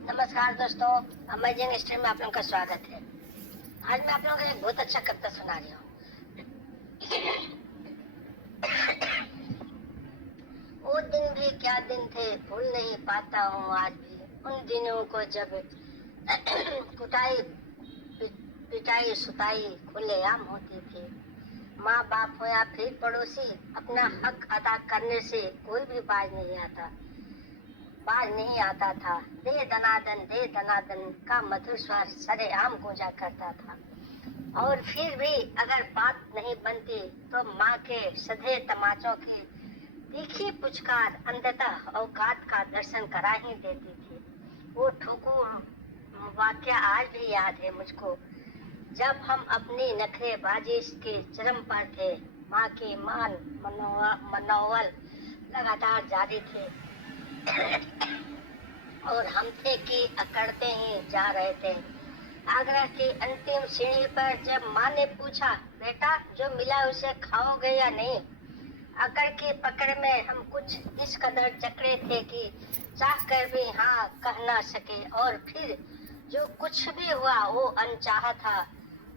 नमस्कार दोस्तों, amazing stream में आप लोगों का स्वागत है। आज मैं आप लोगों को एक बहुत अच्छा कविता सुना रही हूँ। वो दिन भी क्या दिन थे, भूल नहीं पाता हूँ आज भी उन दिनों को जब कुटाई पिटाई सुताई खुलेआम होती थी। माँ बाप हो या फिर पड़ोसी, अपना हक अदा करने से कोई भी बाज नहीं आता था। दे दनादन का मधुर स्वर सरेआम गूंजा करता था। और फिर भी अगर बात नहीं बनती तो माँ के सधे तमाचों की तीखी पुचकार अंततः औकात का दर्शन करा ही देती थी। वो ठोकू वाक्य आज भी याद है मुझको, जब हम अपनी नखरेबाजी के चरम पर थे। माँ की मान मनोवल लगातार जारी थे और हम थे कि अकड़ते ही जा रहे थे। आगरा की अंतिम सीढ़ी पर जब माँ ने पूछा, बेटा जो मिला उसे खाओगे या नहीं, अकड़ की पकड़ में हम कुछ इस कदर जकड़े थे कि चाह कर भी हाँ कह ना सके। और फिर जो कुछ भी हुआ वो अनचाहा था।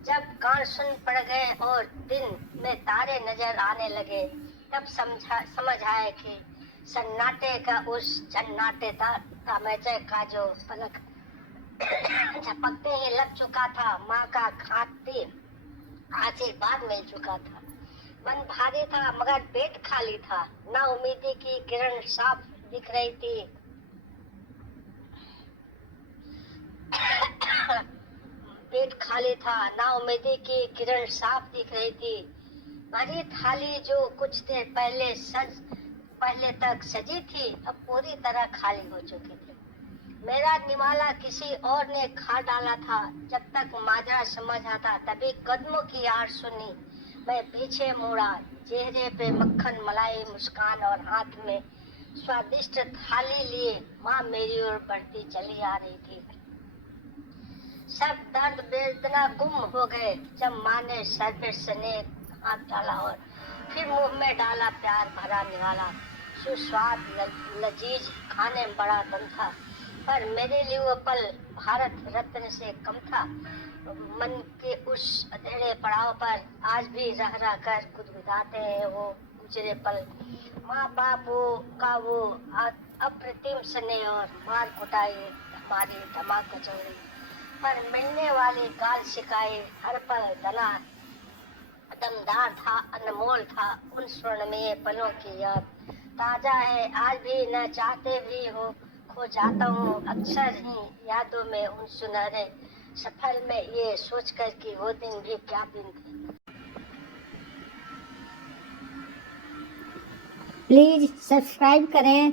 जब कान सुन पड़ गए और दिन में तारे नजर आने लगे, तब समझ आए कि सन्नाटे का उस सन्नाटे का जो पलक झपकते ही लग चुका था। माँ का खाती आशीर्वाद मिल चुका था। मन भारी था मगर पेट खाली था। ना उम्मीदी की किरण साफ दिख रही थी पेट खाली था, ना उम्मीदी की किरण साफ दिख रही थी। भरी थाली जो कुछ देर पहले तक सजी थी, अब पूरी तरह खाली हो चुकी थी। मेरा निवाला किसी और ने खा डाला था। जब तक माजरा समझ आता तभी कदमों की आड़ सुनी। मैं पीछे मुड़ा, चेहरे पे मक्खन मलाई मुस्कान और हाथ में स्वादिष्ट थाली लिए माँ मेरी ओर बढ़ती चली आ रही थी। सब दर्द वेदना गुम हो गए जब माँ ने सर पे स्नेह हाथ डाला और फिर मुंह में डाला प्यार भरा निवाला। सुस्वाद लजीज खाने में बड़ा दम था, पर मेरे लिए वो पल भारत रत्न से कम था। मन के उस अधेड़े पड़ाव पर आज भी रह रह कर गुदगुदाते हैं वो गुजरे पल। माँ बाप का वो अप्रतिम स्नेह और मार कुटाई हमारी धमाक कचौड़ी पर मिलने वाली गाल शिकाए हर पल दमदार था, अनमोल था। उन स्वर्णमय पलों की याद ताजा है आज भी, न चाहते भी हो खो जाता हूँ अक्सर ही यादों में उन सुनहरे सफल में, ये सोचकर कि वो दिन भी क्या दिन थे। प्लीज सब्सक्राइब करें।